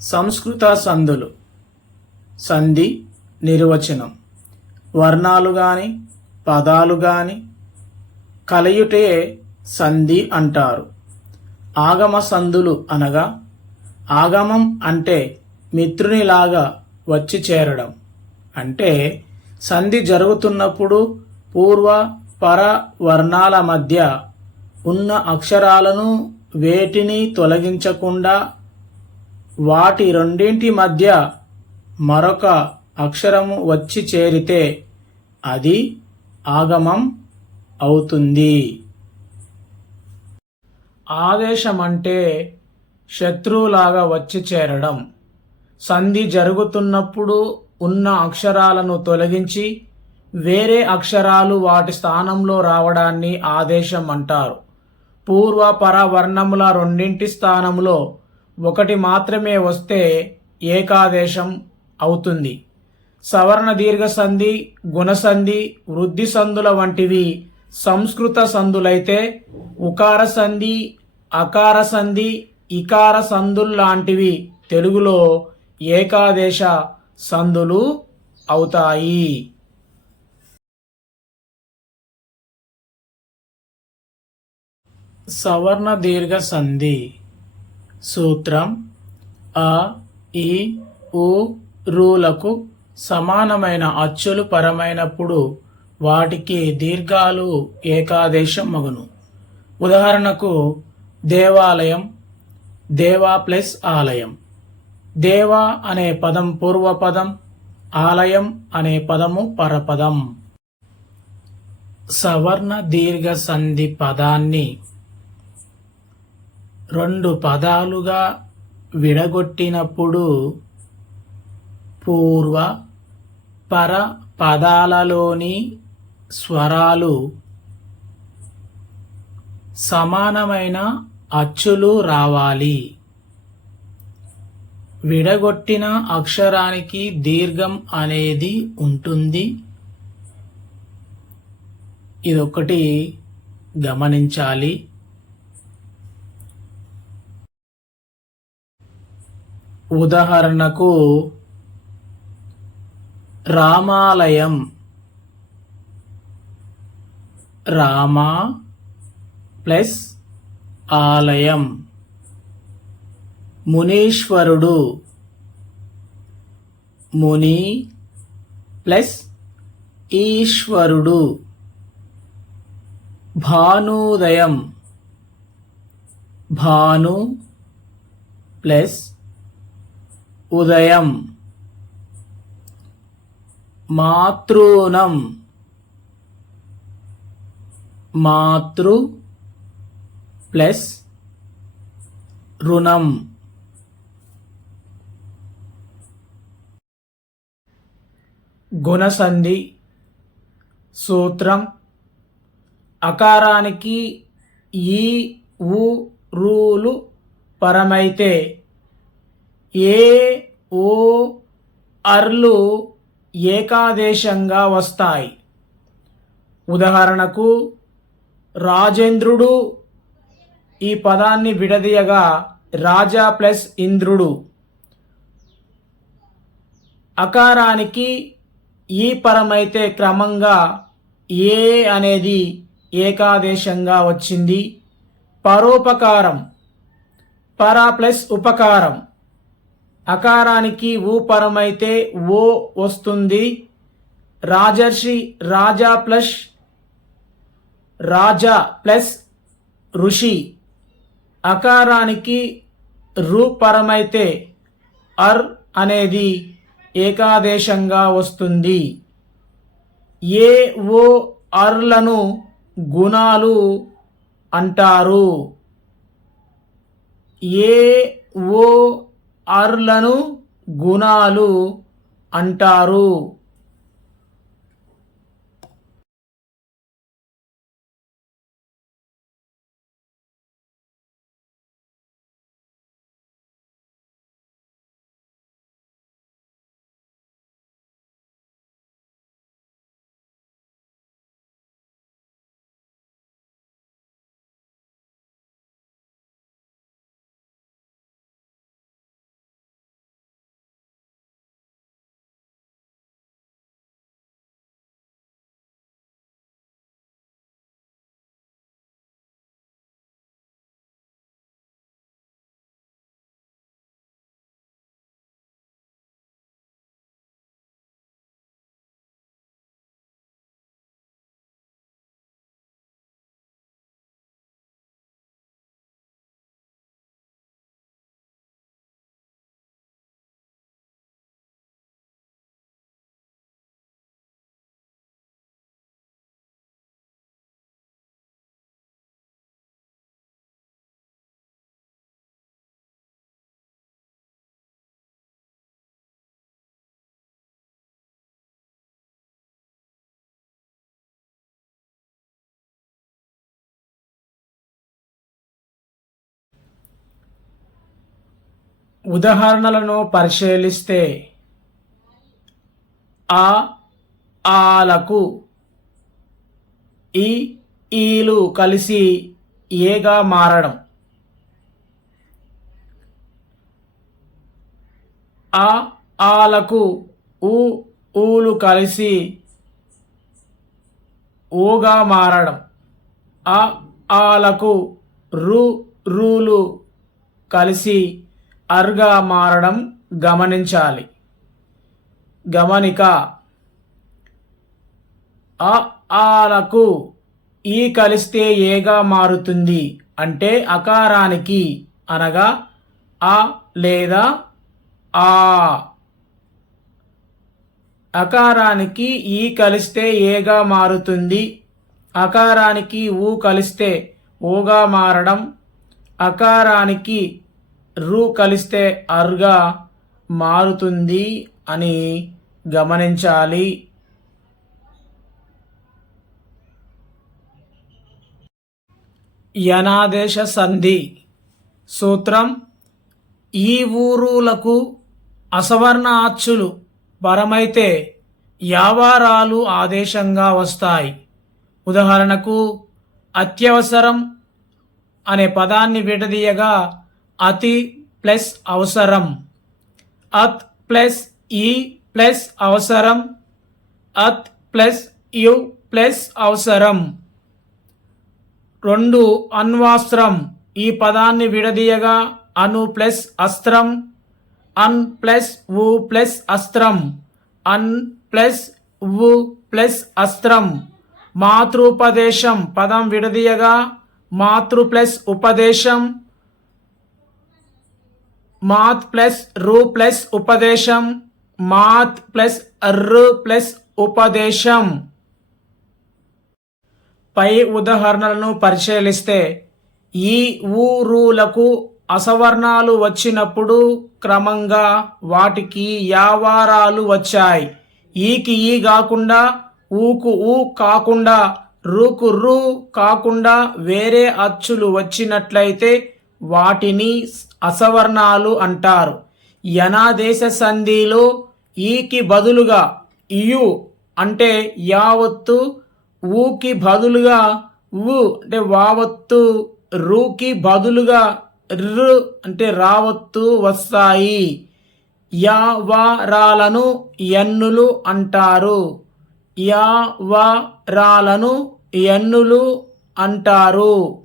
సంస్కృత సంధులు. సంధి నిర్వచనం. వర్ణాలు గాని పదాలు గాని కలయుటే సంధి అంటారు. ఆగమ సంధులు అనగా ఆగమం అంటే మిత్రునిలాగా వచ్చి చేరడం. అంటే సంధి జరుగుతున్నప్పుడు పూర్వ పర వర్ణాల మధ్య ఉన్న అక్షరాలను వేటిని తొలగించకుండా వాటి రెండింటి మధ్య మరొక అక్షరము వచ్చి చేరితే అది ఆగమం అవుతుంది. ఆదేశం అంటే శత్రువులాగా వచ్చి చేరడం. సంధి జరుగుతున్నప్పుడు ఉన్న అక్షరాలను తొలగించి వేరే అక్షరాలు వాటి స్థానంలో రావడాన్ని ఆదేశం అంటారు. పూర్వ పర వర్ణముల రెండింటి స్థానంలో ఒకటి మాత్రమే వస్తే ఏకాదేశం అవుతుంది. సవర్ణ దీర్ఘ సంధి గుణసంధి వృద్ధి సంధుల వంటివి సంస్కృత సంధులైతే ఉకార సంధి అకార సంధి ఇకార సంధుల్లాంటివి తెలుగులో ఏకాదేశ సంధులు అవుతాయి. సవర్ణ దీర్ఘ సంధి సూత్రం అ ఈ ఉ రూలకు సమానమైన అచ్చులు పరమైనప్పుడు వాటికి దీర్ఘాలు ఏకాదేశం మగును. ఉదాహరణకు దేవాలయం దేవా ప్లస్ ఆలయం. దేవా అనే పదం పూర్వపదం ఆలయం అనే పదము పరపదం. సవర్ణ దీర్ఘ సంధి పదాన్ని రెండు పదాలుగా విడగొట్టినప్పుడు పూర్వ పర పదాలలోని స్వరాలు సమానమైన అచ్చులు రావాలి. విడగొట్టిన అక్షరానికి దీర్ఘం అనేది ఉంటుంది. ఇదొకటి గమనించాలి. ఉదాహరణకు రామాలయం. రామా ప్లస్ ఆలయం. మునీశ్వరుడు. ముని ప్లస్ ఈశ్వరుడు. భానుదయం. భాను ప్లస్ ఉదయం. మాతృనం. మాతృ ప్లస్ రుణం. గుణసంధి సూత్రం. అకారానికి ఈ ఊ రూలు పరమైతే ఏ ఓ అర్లు ఏకాదేశంగా వస్తాయి. ఉదాహరణకు రాజేంద్రుడు ఈ పదాన్ని విడదీయగా రాజా ప్లస్ ఇంద్రుడు. అకారానికి ఈ పరమైతే క్రమంగా ఏ అనేది ఏకాదేశంగా వచ్చింది. పరోపకారం పరా ప్లస్ ఉపకారం. అకారానికి ఊ పరమైతే ఓ వస్తుంది. రాజర్షి రాజా ప్లస్ రాజా ప్లస్ ఋషి. అకారానికి రు పరమైతే అర్ అనేది ఏకాదేశంగా వస్తుంది. ఏ ఓ అర్లను గుణాలు అంటారు? ఏ ఓ అర్లను గుణాలు అంటారు. ఉదాహరణలను పరిశీలిస్తే ఆ ఆలకు ఈ ఈలు కలిసి ఏగా మారడం. ఆ ఆలకు ఊ ఊలు కలిసి ఓగా మారడం. ఆ ఆలకు రు రూలు కలిసి అర్గా మారడం గమనించాలి. గమనిక ఆ ఆలకు ఈ కలిస్తే ఏగా మారుతుంది అంటే అకారానికి అనగా ఆ లేదా ఆ. అకారానికి ఈ కలిస్తే ఏగా మారుతుంది అకారానికి ఊ కలిస్తే ఊగా మారడం అకారానికి రు కలిస్తే అర్గా మారుతుంది అని గమనించాలి. యనాదేశ సంధి సూత్రం ఈ ఊరులకు అసవర్ణ అచ్చులు పరమైతే యావారాలు ఆదేశంగా వస్తాయి. ఉదాహరణకు అత్యవసరం అనే పదాన్ని విడదీయగా అతి ప్లస్ అవసరం. అత్ ప్లస్ ఈ ప్లస్ అవసరం. అత్ ప్లస్ యు ప్లస్ అవసరం. రెండు అన్వాస్త్రం ఈ పదాన్ని విడదీయగా అను ప్లస్ అస్త్రం అన్ ప్లస్ ఉ ప్లస్ అస్త్రం అన్ ప్లస్ ఉ ప్లస్ అస్త్రం. మాతృపదేశం పదం విడదీయగా మాతృ ప్లస్ ఉపదేశం మాత్ ప్లస్ రు ప్లస్ ఉపదేశం మాత్ ప్లస్ రు ప్లస్ ఉపదేశం. పై ఉదాహరణలను పరిశీలిస్తే ఈ ఊరులకు అసవర్ణాలు వచ్చినప్పుడు క్రమంగా వాటికి యావారాలు వచ్చాయి. ఈకి ఈ కాకుండా ఊకు ఊ కాకుండా రూకు రూ కాకుండా వేరే అచ్చులు వచ్చినట్లయితే వాటిని అసవర్ణాలు అంటారు. యనాదేశ సంధిలో ఈకి బదులుగా ఇయు అంటే యావత్తు ఊకి బదులుగా ఊ అంటే వావత్తు రూకి బదులుగా రు అంటే రావత్తు వస్తాయి. యావారాలను ఎన్నులు అంటారు. యావరాలను ఎన్నులు అంటారు.